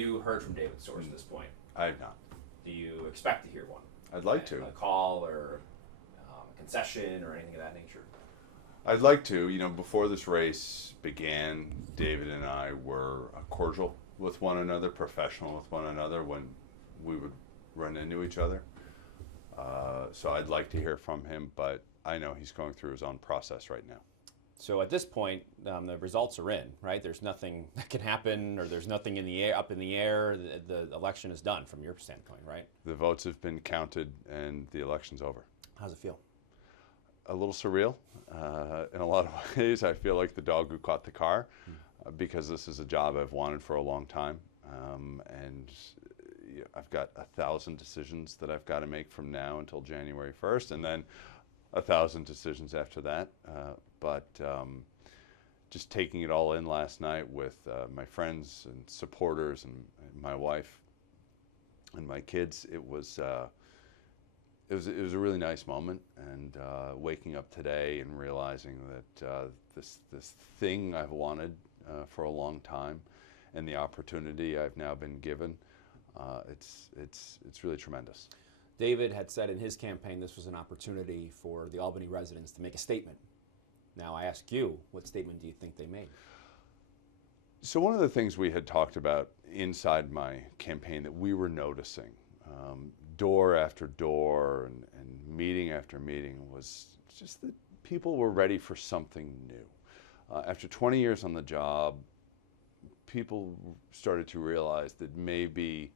you heard from David Soares at this point? I have not. Do you expect to hear one? I'd like to. A call or concession or anything of that nature? I'd like to. You know, before this race began, David and I were cordial with one another, professional with one another when we would run into each other. So I'd like to hear from him, but I know he's going through his own process right now. So at this point, the results are in, right? There's nothing that can happen, or there's nothing in the air, up in the air. The election is done from your standpoint, right? The votes have been counted, and the election's over. How's it feel? A little surreal. In a lot of ways, I feel like the dog who caught the car, because this is a job I've wanted for a long time, and I've got 1,000 decisions that I've got to make from now until January 1st, and then 1,000 decisions after that. But just taking it all in last night with my friends and supporters and my wife and my kids, it was a really nice moment. And waking up today and realizing that this thing I've wanted for a long time, and the opportunity I've now been given, it's really tremendous. David had said in his campaign this was an opportunity for the Albany residents to make a statement. Now I ask you, what statement do you think they made? So one of the things we had talked about inside my campaign that we were noticing, door after door and meeting after meeting, was just that people were ready for something new. After 20 years on the job, people started to realize that maybe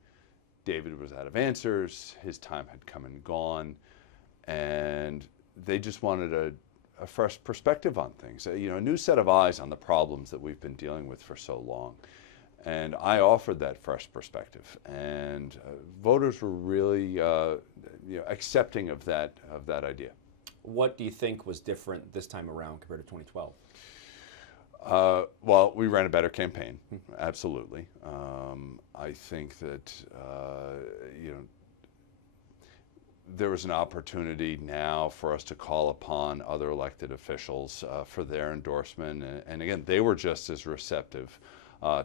David was out of answers, his time had come and gone, and they just wanted a fresh perspective on things, a new set of eyes on the problems that we've been dealing with for so long. And I offered that fresh perspective, and voters were really accepting of that idea. What do you think was different this time around compared to 2012? Well, we ran a better campaign, absolutely. I think that there was an opportunity now for us to call upon other elected officials for their endorsement, and again, they were just as receptive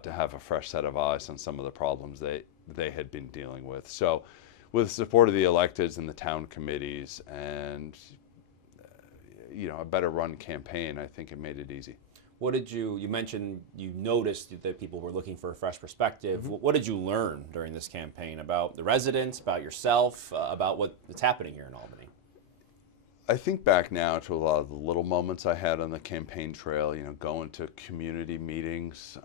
to have a fresh set of eyes on some of the problems they had been dealing with. So, with the support of the electeds and the town committees, and a better run campaign, I think it made it easy. What did you mentioned you noticed that people were looking for a fresh perspective. Mm-hmm. What did you learn during this campaign about the residents, about yourself, about what's happening here in Albany? I think back now to a lot of the little moments I had on the campaign trail, going to community meetings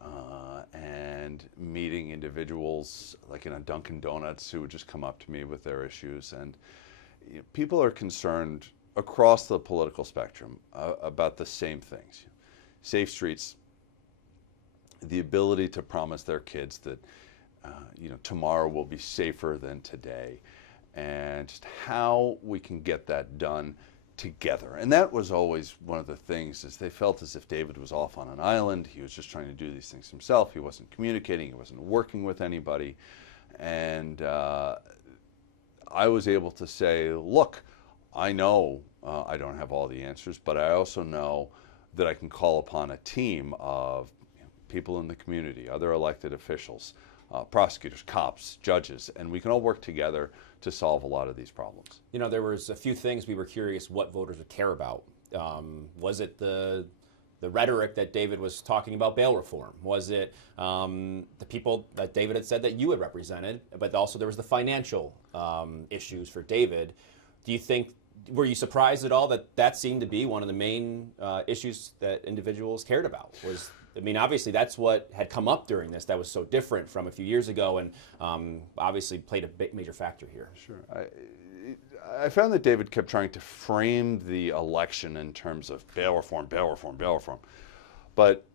and meeting individuals like in a Dunkin' Donuts who would just come up to me with their issues. And people are concerned across the political spectrum about the same things. Safe streets, the ability to promise their kids that tomorrow will be safer than today, and just how we can get that done together. And that was always one of the things, is they felt as if David was off on an island. He was just trying to do these things himself. He wasn't communicating. He wasn't working with anybody. And I was able to say, look, I know I don't have all the answers, but I also know that I can call upon a team of people in the community, other elected officials, prosecutors, cops, judges, and we can all work together to solve a lot of these problems. There was a few things we were curious what voters would care about. Was it the rhetoric that David was talking about bail reform? Was it the people that David had said that you had represented? But also there was the financial issues for David. Do you think, were you surprised at all that seemed to be one of the main issues that individuals cared about? Obviously that's what had come up during this that was so different from a few years ago, and obviously played a major factor here. Sure. I found that David kept trying to frame the election in terms of bail reform, bail reform, bail reform. But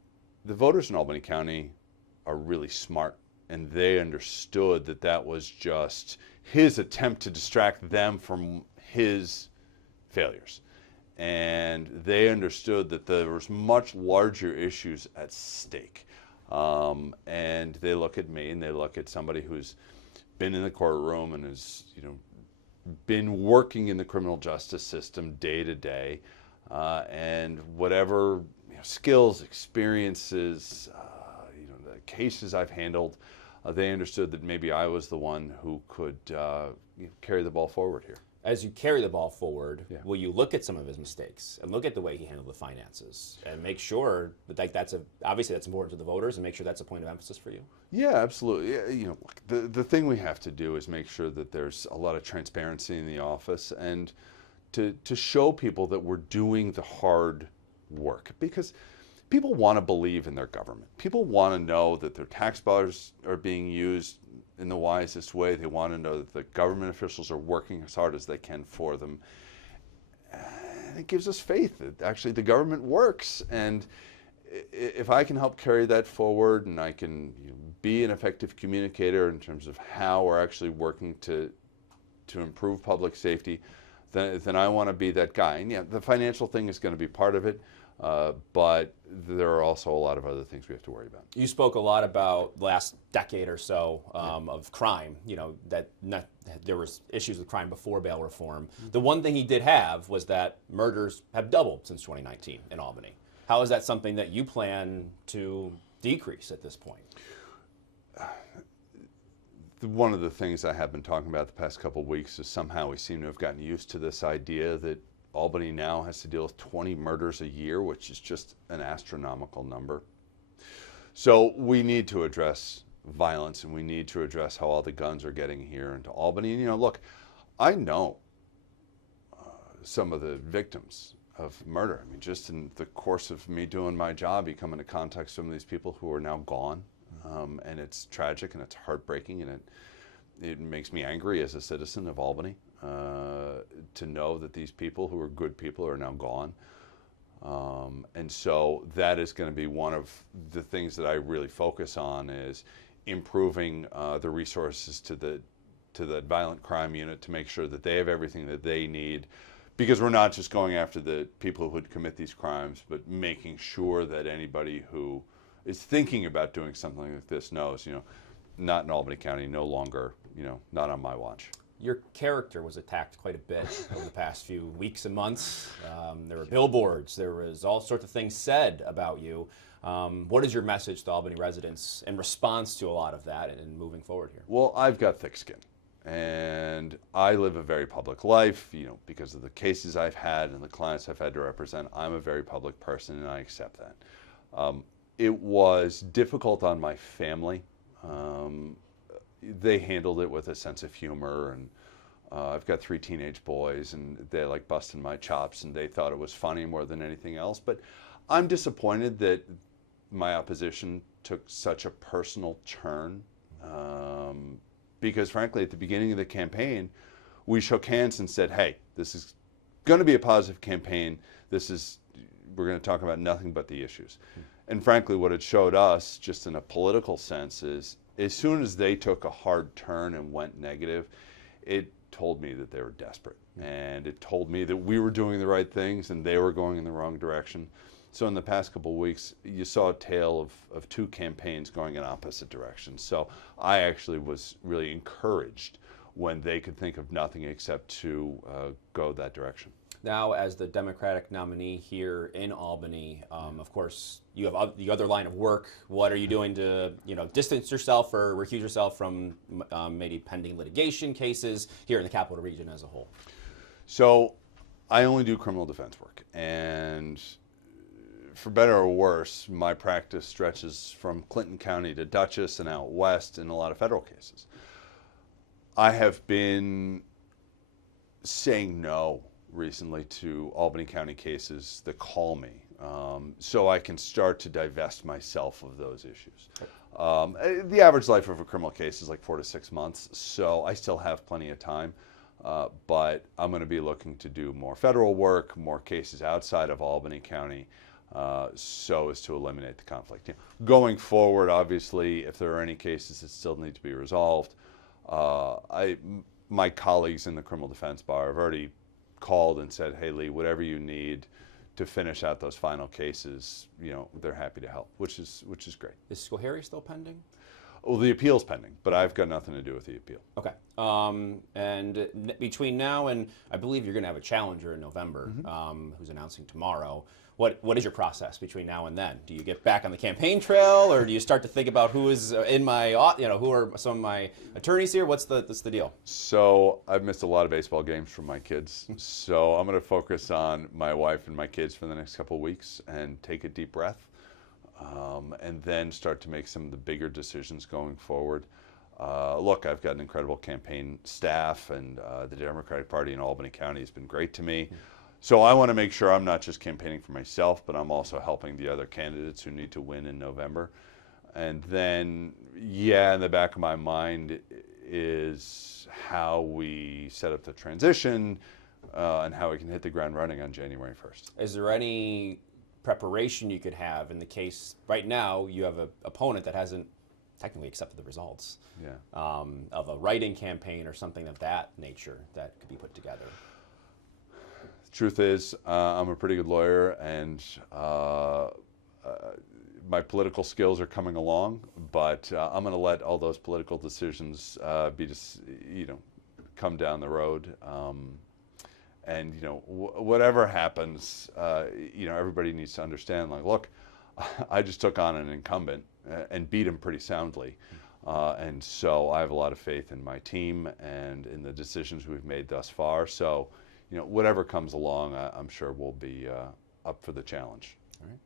the voters in Albany County are really smart, and they understood that that was just his attempt to distract them from his failures. And they understood that there was much larger issues at stake. And they look at me, and they look at somebody who's been in the courtroom and has been working in the criminal justice system day to day, and whatever skills, experiences, the cases I've handled, they understood that maybe I was the one who could carry the ball forward here. As you carry the ball forward, Yeah. will you look at some of his mistakes and look at the way he handled the finances and make sure that obviously that's important to the voters, and make sure that's a point of emphasis for you? Yeah, absolutely. Yeah, the thing we have to do is make sure that there's a lot of transparency in the office, and to show people that we're doing the hard work, because people want to believe in their government. People want to know that their tax dollars are being used in the wisest way. They want to know that the government officials are working as hard as they can for them. And it gives us faith that actually the government works. And if I can help carry that forward, and I can be an effective communicator in terms of how we're actually working to improve public safety, then I want to be that guy. And yeah, the financial thing is going to be part of it. But there are also a lot of other things we have to worry about. You spoke a lot about last decade or so of crime, there was issues with crime before bail reform. The one thing he did have was that murders have doubled since 2019 in Albany. How is that something that you plan to decrease at this point? One of the things I have been talking about the past couple of weeks is somehow we seem to have gotten used to this idea that Albany now has to deal with 20 murders a year, which is just an astronomical number. So we need to address violence, and we need to address how all the guns are getting here into Albany. And look, I know some of the victims of murder. I mean, just in the course of me doing my job, you come into contact with some of these people who are now gone, and it's tragic and it's heartbreaking, and it makes me angry as a citizen of Albany. To know that these people who are good people are now gone. And so that is going to be one of the things that I really focus on, is improving the resources to the violent crime unit to make sure that they have everything that they need, because we're not just going after the people who would commit these crimes, but making sure that anybody who is thinking about doing something like this knows, not in Albany County, no longer, not on my watch. Your character was attacked quite a bit over the past few weeks and months. There were billboards. There was all sorts of things said about you. What is your message to Albany residents in response to a lot of that and moving forward here? Well, I've got thick skin, and I live a very public life, because of the cases I've had and the clients I've had to represent. I'm a very public person, and I accept that. It was difficult on my family. They handled it with a sense of humor, and I've got 3 teenage boys, and they like busting my chops, and they thought it was funny more than anything else. But I'm disappointed that my opposition took such a personal turn, because frankly, at the beginning of the campaign, we shook hands and said, hey, this is going to be a positive campaign. We're going to talk about nothing but the issues. And frankly, what it showed us, just in a political sense, is as soon as they took a hard turn and went negative, it told me that they were desperate. And it told me that we were doing the right things and they were going in the wrong direction. So in the past couple of weeks, you saw a tale of 2 campaigns going in opposite directions. So I actually was really encouraged when they could think of nothing except to go that direction. Now, as the Democratic nominee here in Albany, of course, you have the other line of work. What are you doing to, distance yourself or recuse yourself from maybe pending litigation cases here in the Capital Region as a whole? So, I only do criminal defense work, and for better or worse, my practice stretches from Clinton County to Dutchess and out west in a lot of federal cases. I have been saying no recently to Albany County cases that call me, so I can start to divest myself of those issues. The average life of a criminal case is like 4 to 6 months, so I still have plenty of time, but I'm going to be looking to do more federal work, more cases outside of Albany County, so as to eliminate the conflict. Going forward, obviously, if there are any cases that still need to be resolved, my colleagues in the criminal defense bar have already called and said, hey, Lee, whatever you need to finish out those final cases, they're happy to help, which is great. Is Schoharie still pending? Well, the appeal's pending, but I've got nothing to do with the appeal. Okay. And between now and I believe you're going to have a challenger in November, who's announcing tomorrow. what is your process between now and then? Do you get back on the campaign trail, or do you start to think about who is in my, who are some of my attorneys here? What's the deal? So I've missed a lot of baseball games from my kids. So I'm going to focus on my wife and my kids for the next couple of weeks and take a deep breath, and then start to make some of the bigger decisions going forward. Look, I've got an incredible campaign staff, and the Democratic Party in Albany County has been great to me. So I want to make sure I'm not just campaigning for myself, but I'm also helping the other candidates who need to win in November. And then, in the back of my mind is how we set up the transition and how we can hit the ground running on January 1st. Is there any preparation you could have in the case right now you have an opponent that hasn't technically accepted the results of a write-in campaign or something of that nature that could be put together? Truth is, I'm a pretty good lawyer, and my political skills are coming along, but I'm going to let all those political decisions come down the road. And whatever happens, everybody needs to understand. Like, look, I just took on an incumbent and beat him pretty soundly, and so I have a lot of faith in my team and in the decisions we've made thus far. So, whatever comes along, I'm sure we'll be up for the challenge. All right.